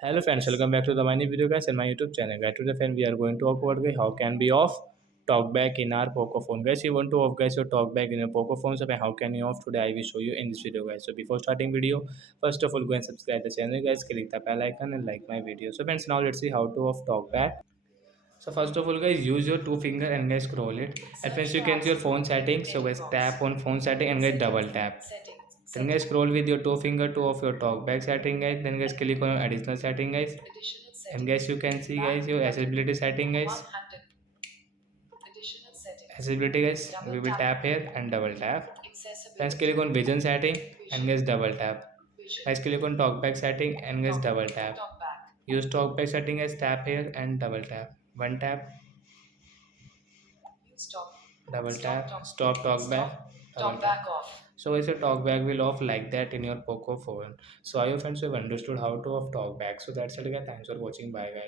Hello friends, welcome back to the my new video guys and my YouTube channel. Guys, today friend we are going to talk about guys, how can we off talkback in our Poco phone. Guys, you want to off guys your talkback in your Poco phone, so how can you off today? I will show you in this video guys. So before starting video, first of all go and subscribe the channel guys, click the bell icon and like my video. So friends, now let's see how to off talkback. So first of all guys, use your two finger and guys scroll it. And first you can see your phone settings. So guys tap on phone setting and guys double tap. Then guys scroll with your two finger to off your talkback setting guys. Then guys click on additional setting guys. And guys you can see guys your accessibility setting guys. Accessibility guys, we will tap here and double tap. Guys click on vision setting and guys double tap. Guys click on talkback setting and guys double tap. Use talkback setting as tap here and double tap. One tap, double tap, stop talkback, double tap. So guys, your talkback will off like that in your Poco phone. So I hope friends you have understood how to off talkback. So that's it guys. Thanks for watching. Bye guys.